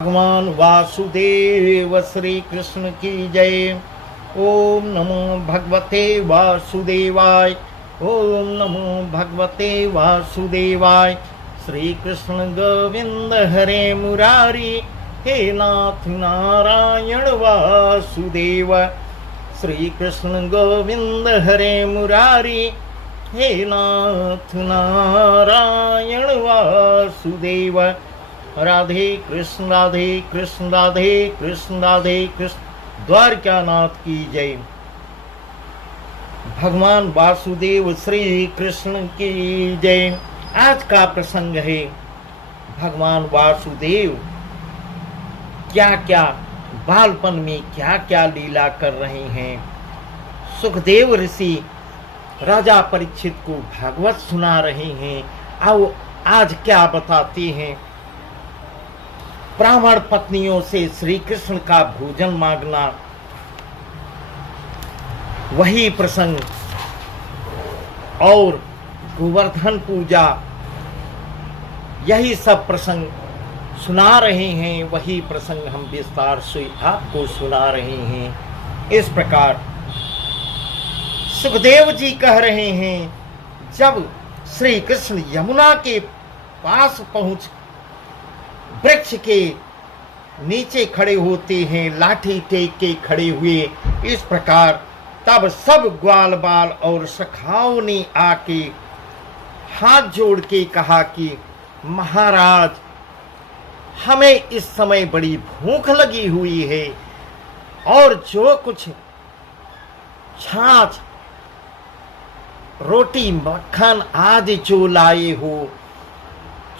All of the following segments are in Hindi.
भगवान वासुदेव श्री कृष्ण की जय। ओम नमो भगवते वासुदेवाय। ओम नमो भगवते वासुदेवाय। श्री कृष्ण गोविंद हरे मुरारी, हे नाथ नारायण वासुदेव। श्री कृष्ण गोविंद हरे मुरारी, हे नाथ नारायण वासुदेव। राधे कृष्ण राधे कृष्ण राधे कृष्ण राधे कृष्ण। द्वारकानाथ की जय। भगवान वासुदेव श्री कृष्ण की जय। आज का प्रसंग है भगवान वासुदेव क्या क्या बालपन में क्या क्या लीला कर रहे हैं। सुखदेव ऋषि राजा परीक्षित को भागवत सुना रहे हैं। आओ आज क्या बताते हैं। ब्राह्मण पत्नियों से श्री कृष्ण का भोजन मांगना, वही प्रसंग, और गोवर्धन पूजा, यही सब प्रसंग सुना रहे हैं। वही प्रसंग हम विस्तार से आपको सुना रहे हैं। इस प्रकार सुखदेव जी कह रहे हैं, जब श्री कृष्ण यमुना के पास पहुंच वृक्ष के नीचे खड़े होते हैं, लाठी टेक के खड़े हुए, इस प्रकार तब सब ग्वाल बाल और सखाओं ने आके हाथ जोड़ के कहा कि महाराज, हमें इस समय बड़ी भूख लगी हुई है, और जो कुछ छाछ रोटी मक्खन आदि जो लाए हो,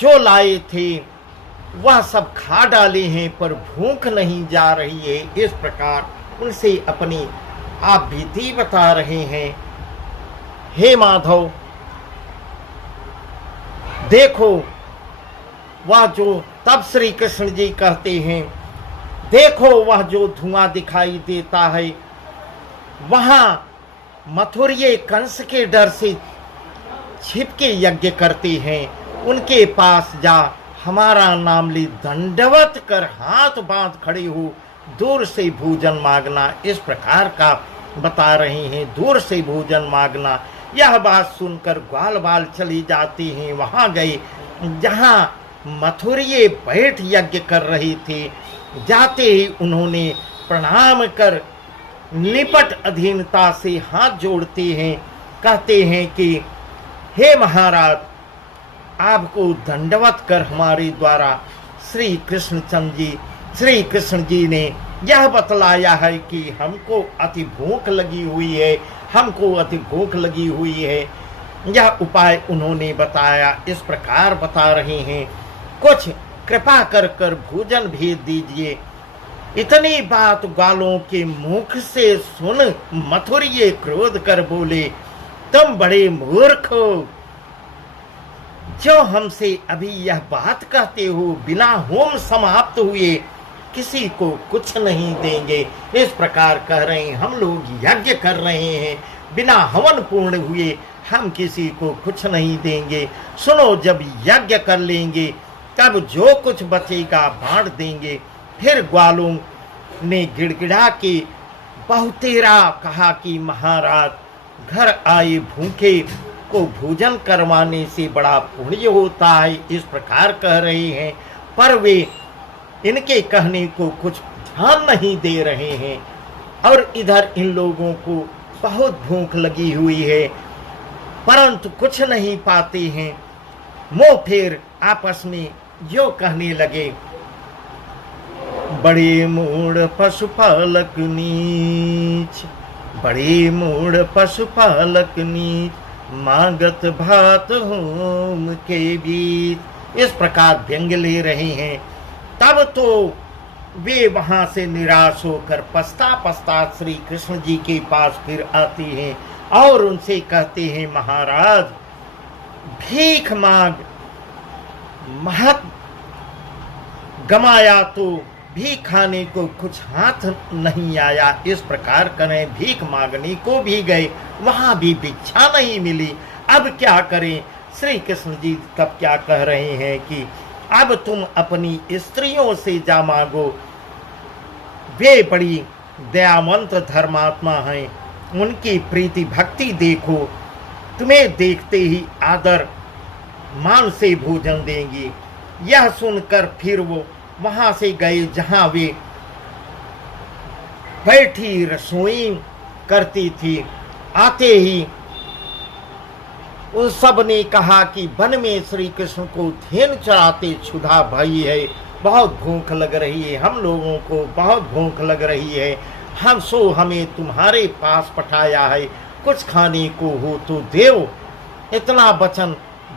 जो लाए थे, वह सब खा डाले हैं, पर भूख नहीं जा रही है। इस प्रकार उनसे अपनी आप भीति बता रहे हैं। हे माधव, देखो वह जो, तब श्री कृष्ण जी कहते हैं, देखो वह जो धुआं दिखाई देता है, वहां मथुरिये कंस के डर से छिपके यज्ञ करते हैं। उनके पास जा, हमारा नाम ली दंडवत कर हाथ बांध खड़े हो, दूर से भोजन मांगना। इस प्रकार का बता रहे हैं, दूर से भोजन मांगना। यह बात सुनकर ग्वाल बाल चली जाती हैं। वहां गए जहां मथुरिये बैठ यज्ञ कर रहे थे। जाते ही उन्होंने प्रणाम कर निपट अधीनता से हाथ जोड़ते हैं, कहते हैं कि हे महाराज, आपको दंडवत कर हमारे द्वारा श्री कृष्ण जी ने यह बतलाया है कि हमको अति भूख लगी हुई है, हमको अति भूख लगी हुई है। यह उपाय उन्होंने बताया। इस प्रकार बता रहे हैं, कुछ कृपा कर कर भोजन भेज दीजिए। इतनी बात ग्वालों के मुख से सुन मथुरिये क्रोध कर बोले, तुम बड़े मूर्ख हो, जो हमसे अभी यह बात कहते हो, बिना होम समाप्त हुए किसी को कुछ नहीं देंगे। इस प्रकार कह रहे हैं, हम लोग यज्ञ कर रहे हैं, बिना हवन पूर्ण हुए हम किसी को कुछ नहीं देंगे। सुनो, जब यज्ञ कर लेंगे तब जो कुछ बचेगा बांट देंगे। फिर ग्वालों ने गिड़गिड़ा के बहुतेरा कहा कि महाराज, घर आए भूखे को भोजन करवाने से बड़ा पुण्य होता है। इस प्रकार कह रहे हैं, पर वे इनके कहने को कुछ ध्यान नहीं दे रहे हैं। और इधर इन लोगों को बहुत भूख लगी हुई है, परंतु कुछ नहीं पाते हैं। मुंह फेर आपस में जो कहने लगे, बड़े मूढ़ पशुपालक नीच, बड़े मूढ़ पशुपालक नीच, मांगत भात होम के बीच। इस प्रकार व्यंग्य ले रहे हैं। तब तो वे वहां से निराश होकर पछता श्री कृष्ण जी के पास फिर आते हैं और उनसे कहते हैं, महाराज, भीख मांग महत गमाया तो भी खाने को कुछ हाथ नहीं आया। इस प्रकार करें, भीख मांगने को भी गए, वहां भी भिक्षा नहीं मिली। अब क्या करें। श्री कृष्ण जी तब क्या कह रहे हैं कि अब तुम अपनी स्त्रियों से जा मांगो, वे बड़ी दयावंत धर्मात्मा हैं, उनकी प्रीति भक्ति देखो, तुम्हें देखते ही आदर मान से भोजन देंगी। यह सुनकर फिर वो वहां से गए जहां वे बैठी रसोई करती थी। आते ही उस सब ने कहा कि वन में श्री कृष्ण को धेनु चराते क्षुधा भई है, बहुत भूख लग रही है, हम लोगों को बहुत भूख लग रही है, हमें तुम्हारे पास पठाया है, कुछ खाने को हो तो देव। इतना वचन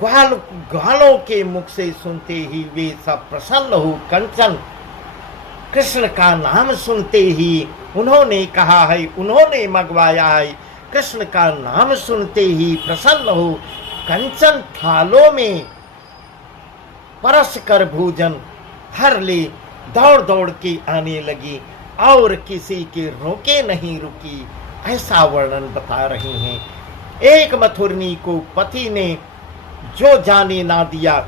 ग्वालों के मुख से सुनते ही वे सब प्रसन्न हो कंचन कृष्ण का नाम सुनते ही उन्होंने कहा है, उन्होंने मंगवाया है, कृष्ण का नाम सुनते ही प्रसन्न हो कंचन थालों में परस कर भोजन भर ले दौड़ दौड़ के आने लगी और किसी के रोके नहीं रुकी। ऐसा वर्णन बता रहे हैं। एक मथुरनी को पति ने जो जाने ना दिया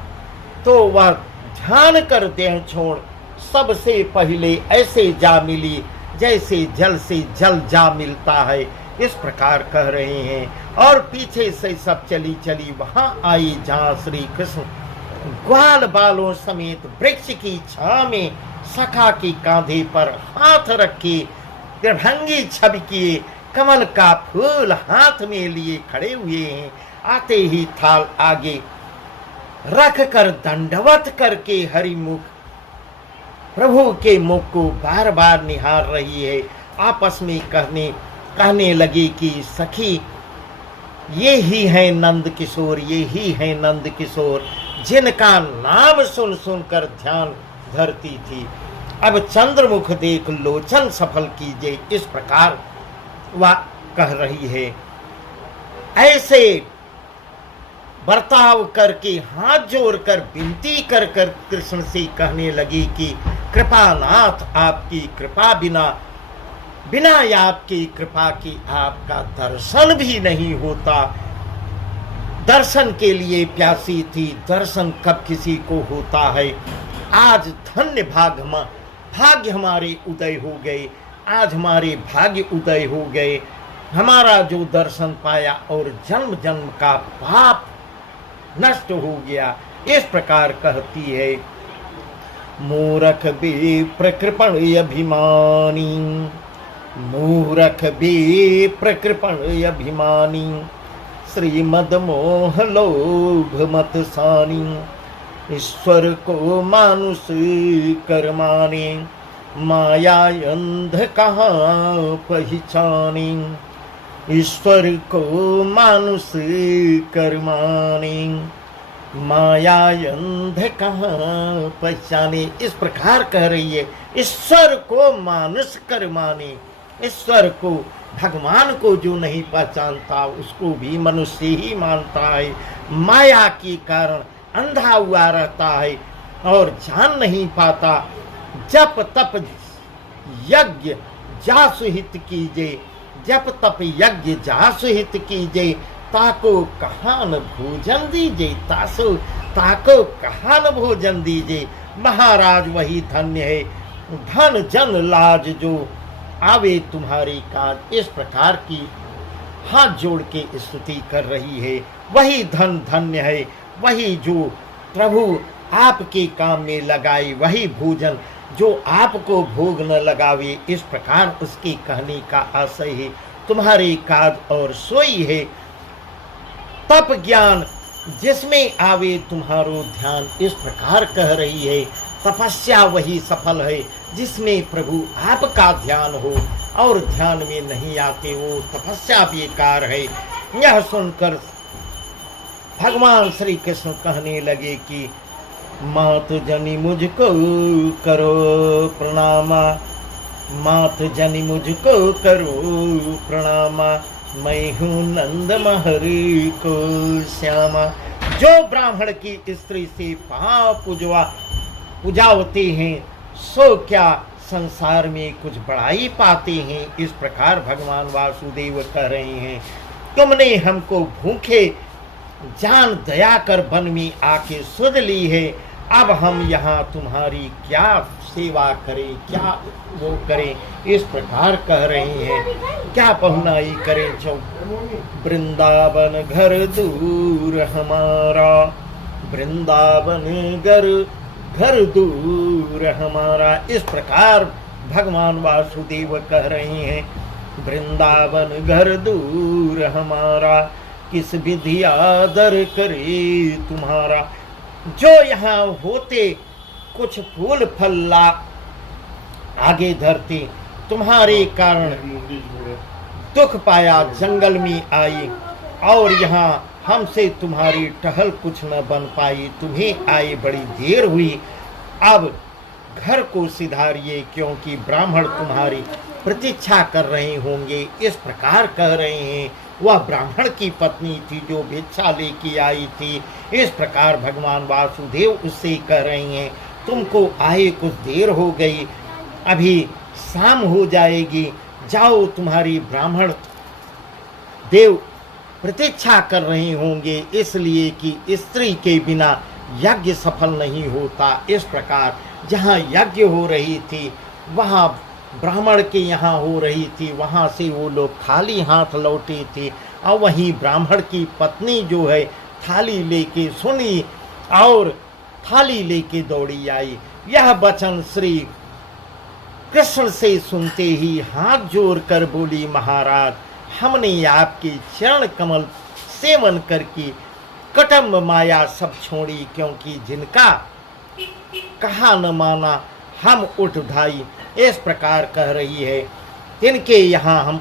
तो वह ध्यान कर देह छोड़ सबसे पहले ऐसे जा मिली जैसे जल से जल जा मिलता है, इस प्रकार कह रहे हैं। और पीछे से सब चली चली वहां आई जहां श्री कृष्ण ग्वाल बालों समेत वृक्ष की छां में सखा के कांधे पर हाथ रखे त्रिभंगी छवि किए कमल का फूल हाथ में लिए खड़े हुए हैं। आते ही थाल आगे रख कर दंडवत करके हरिमुख प्रभु के मुख को बार बार निहार रही है। आपस में कहने लगी कि सखी, ये ही है नंद किशोर, ये ही है नंद किशोर, जिनका नाम सुन सुनकर ध्यान धरती थी। अब चंद्रमुख देख लोचन सफल कीजिए, इस प्रकार वह कह रही है। ऐसे बर्ताव करके हाथ जोड़कर विनती कर कर कृष्ण से कहने लगी कि कृपानाथ, आपकी कृपा बिना आपकी कृपा की आपका दर्शन भी नहीं होता। दर्शन के लिए प्यासी थी, दर्शन कब किसी को होता है। आज धन्य भाग्य हमारे उदय हो गए, आज हमारे भाग्य उदय हो गए, हमारा जो दर्शन पाया और जन्म जन्म का पाप नष्ट हो गया। इस प्रकार कहती है। मूरख भी प्रकृपण अभिमानी, मूरख भी प्रकृपण अभिमानी, श्रीमद मोह लोभ मत सानी, ईश्वर को मानुष कर माने, माया अंध कहाँ पहचाने, ईश्वर को मानुष कर माने, माया अंध कहाँ पहचाने। इस प्रकार कह रही है। ईश्वर को मानुष कर माने, ईश्वर को भगवान को जो नहीं पहचानता उसको भी मनुष्य ही मानता है। माया के कारण अंधा हुआ रहता है और जान नहीं पाता। जप तप यज्ञ जासु हित कीजिए, जप तप यज्ञ जासु हित कीजिए, ताको कहान भोजन दीजिए, ताको कहान भोजन दीजिए। महाराज वही धन्य है, धन जन लाज जो आवे तुम्हारी काज। इस प्रकार की हाथ जोड़ के स्तुति कर रही है। वही धन धन्य है, वही जो प्रभु आपके काम में लगाए, वही भोजन जो आपको भोग न लगावे। इस प्रकार उसके कहने का आशय है। तुम्हारे काज और सोई है तप ज्ञान जिसमें आवे तुम्हारो ध्यान। इस प्रकार कह रही है। तपस्या वही सफल है जिसमें प्रभु आपका ध्यान हो, और ध्यान में नहीं आते वो तपस्या बेकार है। यह सुनकर भगवान श्री कृष्ण कहने लगे कि मात जनी मुझको करो प्रणामा, मात जनी मुझको करो प्रणामा, मैं हूँ नंद महरी को श्यामा। जो ब्राह्मण की स्त्री से पांव पूजावते हैं सो क्या संसार में कुछ बड़ाई पाते हैं। इस प्रकार भगवान वासुदेव कह रहे हैं। तुमने हमको भूखे जान दया कर वन में आके सुध ली है, अब हम यहाँ तुम्हारी क्या सेवा करें, क्या वो करें, इस प्रकार कह रहे हैं। क्या पहुनाई करें चौ, वृंदावन घर दूर हमारा, वृंदावन घर दूर हमारा, इस प्रकार भगवान वासुदेव कह रहे हैं। वृंदावन घर दूर हमारा, किस विधि आदर करे तुम्हारा। जो यहाँ होते कुछ फूल फल ला आगे धरते, तुम्हारे कारण दुख पाया, जंगल में आई, और यहाँ हमसे तुम्हारी टहल कुछ न बन पाई, तुम्हें आए बड़ी देर हुई। अब घर को सिधारिए, क्योंकि ब्राह्मण तुम्हारी प्रतीक्षा कर रहे होंगे, इस प्रकार कह रहे हैं। वह ब्राह्मण की पत्नी थी जो भिक्षा लेके आई थी। इस प्रकार भगवान वासुदेव उससे कह रहे हैं, तुमको आए कुछ देर हो गई, अभी शाम हो जाएगी, जाओ, तुम्हारी ब्राह्मण देव प्रतीक्षा कर रहे होंगे, इसलिए कि स्त्री के बिना यज्ञ सफल नहीं होता। इस प्रकार जहाँ यज्ञ हो रही थी, वहाँ ब्राह्मण के यहाँ हो रही थी, वहाँ से वो लोग खाली हाथ लौटे थे, और वहीं ब्राह्मण की पत्नी जो है थाली लेके सुनी और थाली लेके दौड़ी आई। यह वचन श्री कृष्ण से सुनते ही हाथ जोड़कर बोली, महाराज, हमने आपके चरण कमल सेवन करके कटम्ब माया सब छोड़ी, क्योंकि जिनका कहा न माना हम उठ ढाई। इस प्रकार कह रही है, इनके यहाँ हम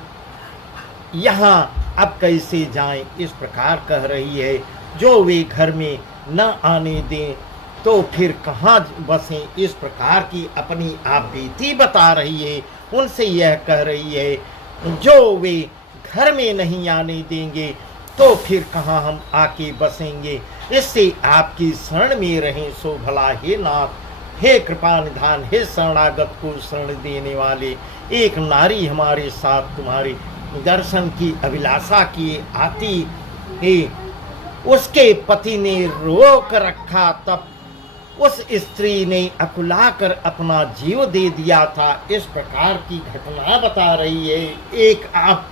यहाँ अब कैसे जाएं, इस प्रकार कह रही है। जो वे घर में न आने दें तो फिर कहाँ बसें, इस प्रकार की अपनी आप बीती बता रही है। उनसे यह कह रही है, जो वे घर में नहीं आने देंगे तो फिर कहाँ हम आके बसेंगे, इससे आपकी शरण में रहें सो भला। हे नाथ, हे कृपा निधान, हे शरणागत को शरण देने वाले, एक नारी हमारे साथ तुम्हारे दर्शन की अभिलाषा किए आती है। उसके पति ने रोक रखा, तब उस स्त्री ने अकुलाकर अपना जीव दे दिया था। इस प्रकार की घटना बता रही है। एक आप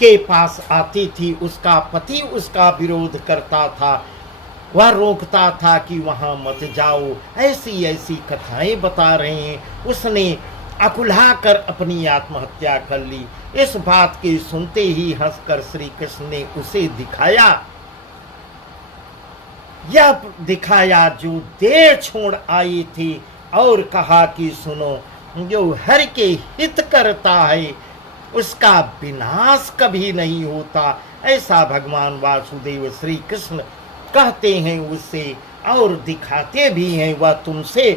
के पास आती थी, उसका पति उसका विरोध करता था, वह रोकता था कि वहां मत जाओ, ऐसी ऐसी कथाएं बता रहे हैं। उसने अकुला कर अपनी आत्महत्या कर ली। इस बात के सुनते ही हंसकर श्री कृष्ण ने उसे दिखाया, यह दिखाया जो देर छोड़ आई थी, और कहा कि सुनो, जो हर के हित करता है उसका विनाश कभी नहीं होता। ऐसा भगवान वासुदेव श्री कृष्ण कहते हैं उससे, और दिखाते भी हैं। वह तुमसे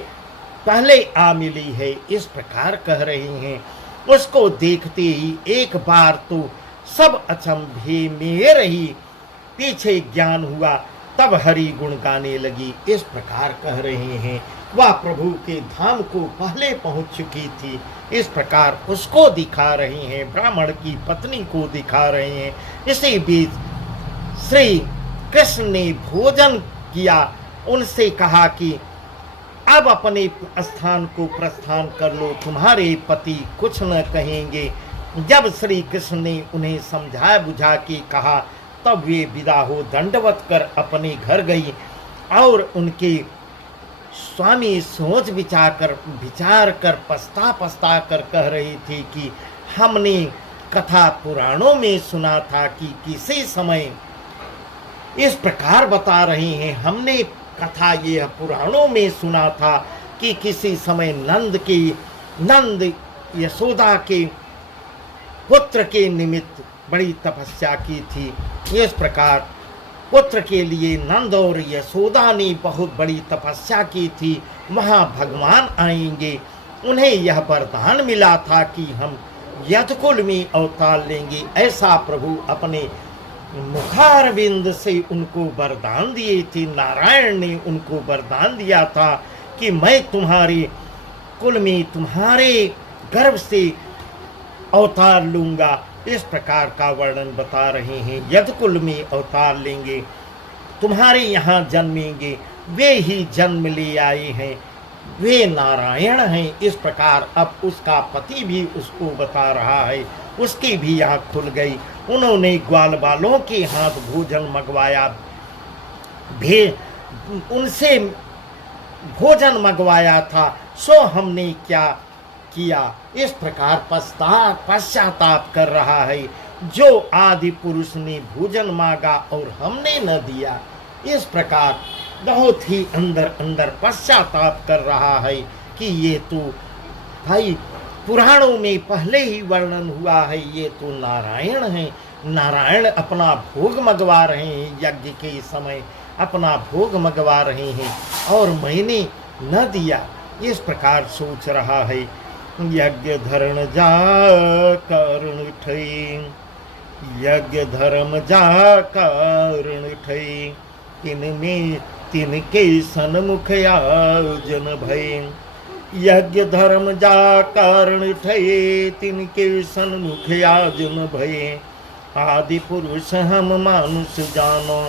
पहले आ मिली है, इस प्रकार कह रहे हैं। उसको देखते ही एक बार तो सब अचंभे में रही, पीछे ज्ञान हुआ, तब हरि गुण गाने लगी। इस प्रकार कह रहे हैं। वह प्रभु के धाम को पहले पहुंच चुकी थी, इस प्रकार उसको दिखा रहे हैं। ब्राह्मण की पत्नी को दिखा रहे हैं। इसी बीच श्री कृष्ण ने भोजन किया, उनसे कहा कि अब अपने स्थान को प्रस्थान कर लो, तुम्हारे पति कुछ न कहेंगे। जब श्री कृष्ण ने उन्हें समझा बुझा के कहा, तब वे विदा हो दंडवत कर अपने घर गई, और उनके स्वामी सोच विचार कर पछता कर कह रही थी कि हमने कथा पुराणों में सुना था कि किसी समय, इस प्रकार बता रहे हैं, हमने कथा ये पुराणों में सुना था कि किसी समय नंद यशोदा के पुत्र के निमित्त बड़ी तपस्या की थी। इस प्रकार पुत्र के लिए नंद और यशोदा ने बहुत बड़ी तपस्या की थी। वहाँ भगवान आएंगे, उन्हें यह वरदान मिला था कि हम यदकुल में अवतार लेंगे। ऐसा प्रभु अपने मुखारविंद से उनको वरदान दिए थे। नारायण ने उनको वरदान दिया था कि मैं तुम्हारे कुल में, तुम्हारे गर्भ से अवतार लूंगा। इस प्रकार का वर्णन बता रहे हैं। यदकुल में अवतार लेंगे, तुम्हारे यहाँ जन्मेंगे, वे ही जन्म ले आए हैं, वे नारायण हैं। इस प्रकार अब उसका पति भी उसको बता रहा है, उसकी भी आँख खुल गई। उन्होंने ग्वाल बालों के हाथ भोजन मंगवाया, उनसे भोजन मंगवाया था, सो हमने क्या किया, इस प्रकार पश्चाताप कर रहा है। जो आदि पुरुष ने भोजन मांगा और हमने न दिया, इस प्रकार बहुत ही अंदर अंदर पश्चाताप कर रहा है कि ये तो भाई पुराणों में पहले ही वर्णन हुआ है, ये तो नारायण हैं। नारायण अपना भोग मंगवा रहे हैं, यज्ञ के समय अपना भोग मंगवा रहे हैं और मैंने न दिया, इस प्रकार सोच रहा है। यज्ञ धरण जा कारण ठई, यज्ञ धर्म जा कारण ठई, तिनके सन्मुख आयोजन भय। यज्ञ धर्म जा कारण ठये, तिनके सन्मुख आयोजन भय। आदि पुरुष हम मानुष जानो,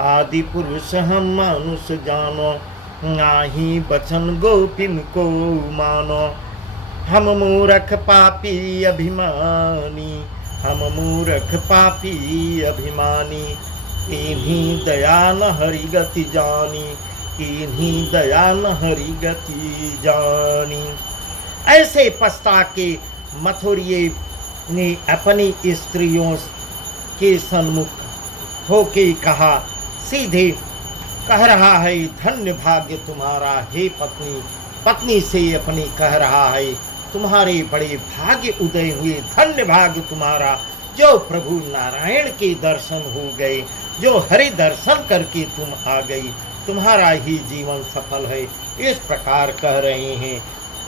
आदि पुरुष हम मानुष जानो, नाही बचन गोपिन को मानो। हम मूर्ख पापी अभिमानी, हम मूर्ख पापी अभिमानी, इन्हीं दया न हरि गति जानी, इन्हीं दया न हरि गति जानी। ऐसे पछता के मथुरिये ने अपनी स्त्रियों के सन्मुख होके कहा, सीधे कह रहा है, धन्य भाग्य तुम्हारा हे पत्नी। पत्नी से अपनी कह रहा है, तुम्हारे बड़े भाग्य उदय हुए, धन्य भाग्य तुम्हारा, जो प्रभु नारायण के दर्शन हो गए, जो हरि दर्शन करके तुम आ गई, तुम्हारा ही जीवन सफल है, इस प्रकार कह रहे हैं।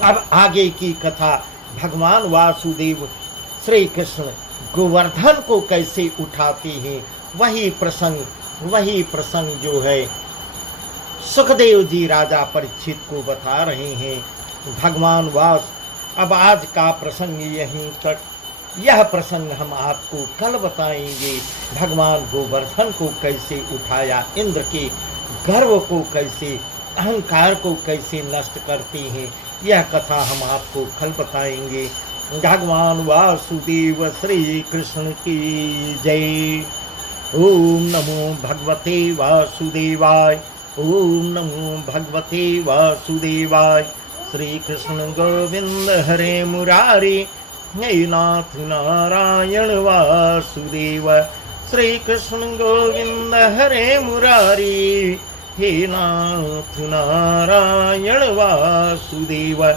अब आगे की कथा, भगवान वासुदेव श्री कृष्ण गोवर्धन को कैसे उठाते हैं, वही प्रसंग जो है सुखदेव जी राजा परीक्षित को बता रहे हैं। भगवान वास, अब आज का प्रसंग यहीं तक, यह प्रसंग हम आपको कल बताएंगे। भगवान गोवर्धन को कैसे उठाया, इंद्र के गर्व को कैसे, अहंकार को कैसे नष्ट करते हैं, यह कथा हम आपको कल बताएंगे। भगवान वासुदेव श्री कृष्ण की जय। ओम नमो भगवते वासुदेवाय, ओम नमो भगवते वासुदेवाय। श्री कृष्ण गोविंद हरे मुरारी, हे नाथ नारायण वासुदेव। श्री कृष्ण गोविंद हरे मुरारी, हे नाथ नारायण वासुदेव।